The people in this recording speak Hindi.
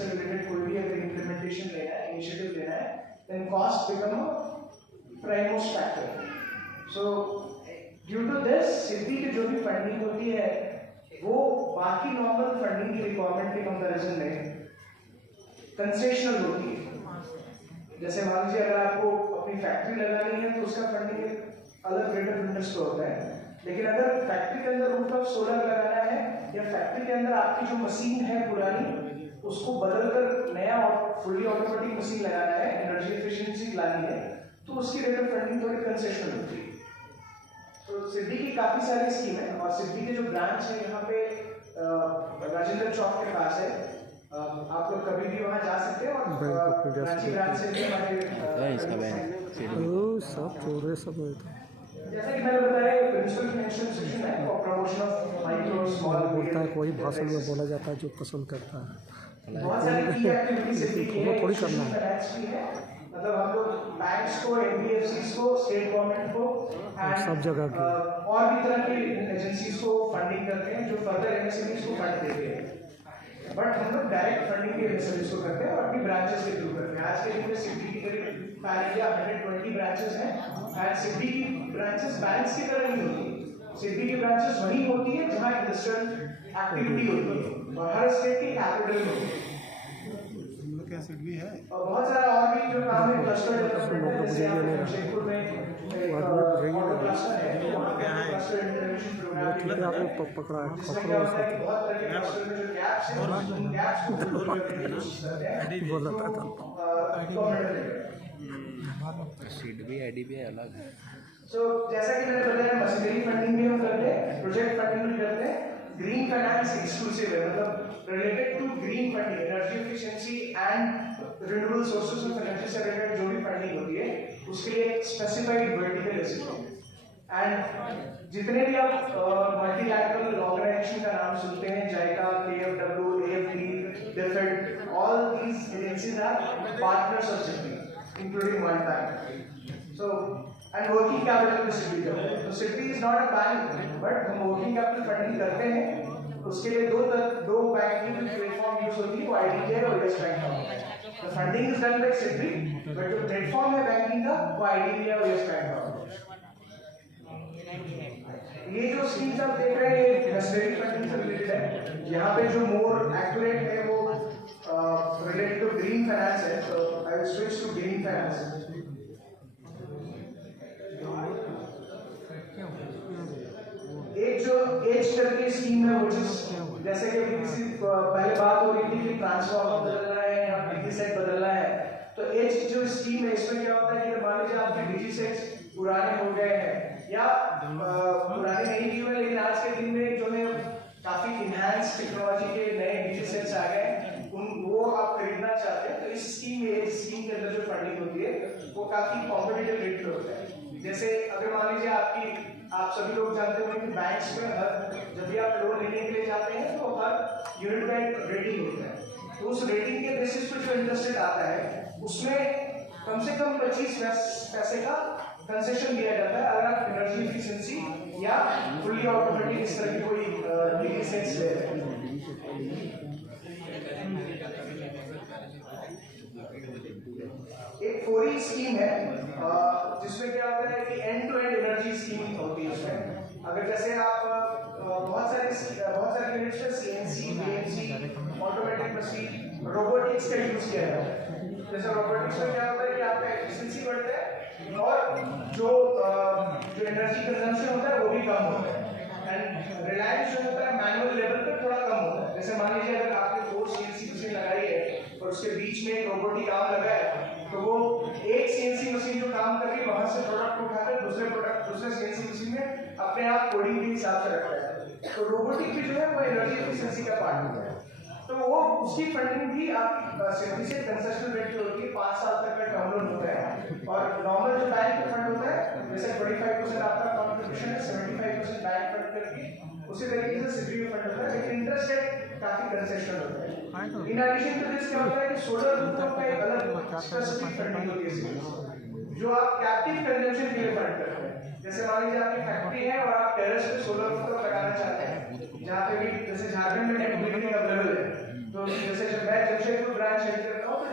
से रिलेटेड कोई भी अगर इम्प्लीमेंटेशन लेना है, इनिशिएटिव लेना है, then cost become a primemost factor. So due to this, सिद्धि की जो भी फंडिंग होती है वो बाकी नॉर्मल फंडिंग की रिक्वायरमेंट के कंपैरिजन में कंसेशनल होती है। जैसे मान लीजिए अगर आपको अपनी फैक्ट्री लगानी है तो उसका फंडिंग अलग रेट ऑफ इंटरेस्ट होता है, लेकिन अगर फैक्ट्री के अंदर रूफटॉप सोलर लगाना है या फैक्ट्री के अंदर आपकी जो मशीन है पुरानी उसको बदलकर नया और फुल्ली ऑटोमेटिक मशीन लगाना है, एनर्जी एफिशिएंसी लानी है, तो उसकी रेट ऑफ फंडिंग थोड़ी कंसेशनल होती है। तो सिद्धि की काफी सारी स्कीम है और सिद्धि के जो ब्रांच है यहाँ पे राजेंद्र चौक के पास है, आप लोग कभी भी वहाँ जा सकते हैं और रांची ब्रांच से भी हमारे सब चोरे सब जैसा कि मैंने बताया प्रिंसिपल फाइनेंशियल इंस्टीट्यूशन है for promotion of micro small बोलता है, कोई भाषण में बोला जाता है जो पसंद करता है। बहुत सारी की एक्टिविटीज वो थोड़ी करना है। मतलब हम लोग बैंक्स को, एनबीएफसीज को, स्टेट गवर्नमेंट को सब जगह की और भी तरह की एजेंसीज को फंडिंग करते हैं जो फर्दर एमएसएमईज को फंड देते हैं, बट हम लोग डायरेक्ट फंडिंग के एमएसएमईज को करते हैं और अपनी ब्रांचेस के थ्रू करते हैं। आज के दिन में सिटी की करीब 120 ब्रांचेस हैं एंड सिटी की ब्रांचेस बैंक्स की तरह नहीं होती। सिटी की ब्रांचेस वही होती है जहाँ इंडस्ट्रियल एक्टिविटी होती है और हर स्टेट की कैपिटल में होती है। भी है और बहुत सारा और भी जो काम है क्लस्टर डेवलपमेंट है, जैसे यहाँ जयपुर में एक ऑटो क्लस्टर है, वहाँ पे क्लस्टर इंटरवेंशन प्रोग्राम आपको पकड़ा है जिसमें क्या होता है कि बहुत तरह के क्लस्टर में जो गैप्स हैं उन गैप्स को फिल करने की कोशिश करते हैं। बोला था सीड भी आईडीबीआई अलग है। सो जैसा कि मैंने बताया मशीनरी फंडिंग भी हम करते हैं, प्रोजेक्ट फंडिंग भी करते हैं, ग्रीन फाइनेंस एक्सक्लूसिव है, मतलब related to green funding, energy efficiency and renewable sources of energy से रिलेटेड जो भी फंडिंग होती है उसके लिए एक स्पेसिफाइड वर्टिकल एसिड एंड जितने भी आप मल्टीलैटरल ऑर्गेनाइजेशन का नाम सुनते हैं, JICA, KFW, AFD, DFID, all these agencies are partners of city including one time. So and working capital में सिटी करते हैं, तो city is not a bank but हम वर्किंग कैपिटल फंडिंग करते हैं। उसके लिए दो बैंकिंग प्लेटफॉर्म यूज होती है, वो आईडीबीआई और यस बैंक का। The funding is done by city but जो प्लेटफॉर्म है बैंकिंग का वो आईडीबीआई और यस बैंक का। ये जो स्कीम्स आप देख रहे हैं ये मशीनरी फंडिंग से रिलेटेड है। यहाँ पे जो मोर एक्यूरेट है वो रिलेटेड टू ग्रीन फाइनेंस है, तो I will switch to green finance. एक जो एज करके स्कीम है वो जैसे कि अभी किसी पहले बात हो रही थी कि ट्रांसफार्मर बदलना है या डीजी सेट बदलना है, तो एज की जो स्कीम है इसमें क्या होता है कि मान लीजिए आपके डीजी सेट्स पुराने हो गए हैं या पुराने नहीं भी हुए, लेकिन आज के दिन में जो है काफी इनहैंस टेक्नोलॉजी के नए डीजी सेट्स आ गए हैं, वो आप खरीदना चाहते हैं, तो इस स्कीम में, इस स्कीम के अंदर जो फंडिंग होती है वो काफी कॉम्पिटिटिव रेट पे होता है। जैसे अगर मान लीजिए आप सभी लोग जानते होंगे कि बैंक्स में जब भी आप लोन लेने के लिए जाते हैं तो हर यूनिट का एक रेटिंग होता है, तो उस रेटिंग के बेसिस पे जो इंटरेस्ट रेट आता है उसमें कम से कम 25 पैसे का कंसेशन दिया जाता है अगर आप एनर्जी एफिशिएंसी या फुल्ली ऑटोमेटिक इस तरह की कोई डीजी सेट्स ले रहे हैं। एक 4E स्कीम है जिसमें क्या होता है कि end to end energy scheme होती है उसमें। अगर जैसे आप बहुत सारे यूनिट्स में CNC, BMC, automatic machine, robotics का यूज किया जाता है। जैसे रोबोटिक्स में क्या होता है कि आपका एफिशिएंसी बढ़ता है और जो एनर्जी कंजम्पशन होता है वो भी कम होता है एंड रिलायंस जो होता है मैनुअल लेवल पे थोड़ा कम होता है। जैसे मान लीजिए अगर आपने 4 सीएनसी मशीन लगाई है और उसके बीच में एक रोबोटिक आर्म लगा है, तो वो एक सीएनसी मशीन जो काम कर रही है वहां से प्रोडक्ट उठाकर दूसरे सीएनसी मशीन में अपने आप कोडिंग के हिसाब से रखता है, तो रोबोटिक भी जो है वो एनर्जी एफिशिएंसी का पार्ट होता है। तो वो उसकी फंडिंग भी आपकी सिटी से कंसेशनल रेट पे होती है, 5 साल तक का टर्म लोन होता है और नॉर्मल जो बैंक का फंड होता है जैसे 25% आपका कंट्रीब्यूशन है, 75% बैंक फंड करके उसी तरीके से सिटी में फंड होता है, लेकिन इंटरेस्ट रेट काफी कंसेशनल होता है। इन एडिशन टू दिस क्या होता है कि सोलर रूफटॉप का एक अलग स्पेसिफिक फंडिंग होती है जो आप कैप्टिव कंजम्पशन के लिए फंड करते हैं। जैसे मान लीजिए आपकी फैक्ट्री है और आप टेरेस पे सोलर रूफटॉप लगाना चाहते हैं, जहाँ पे भी जैसे झारखंड में नेट बिल्डिंग अवेलेबल है, तो जैसे जब मैं जमशेदपुर ब्रांच हेड करता हूँ तो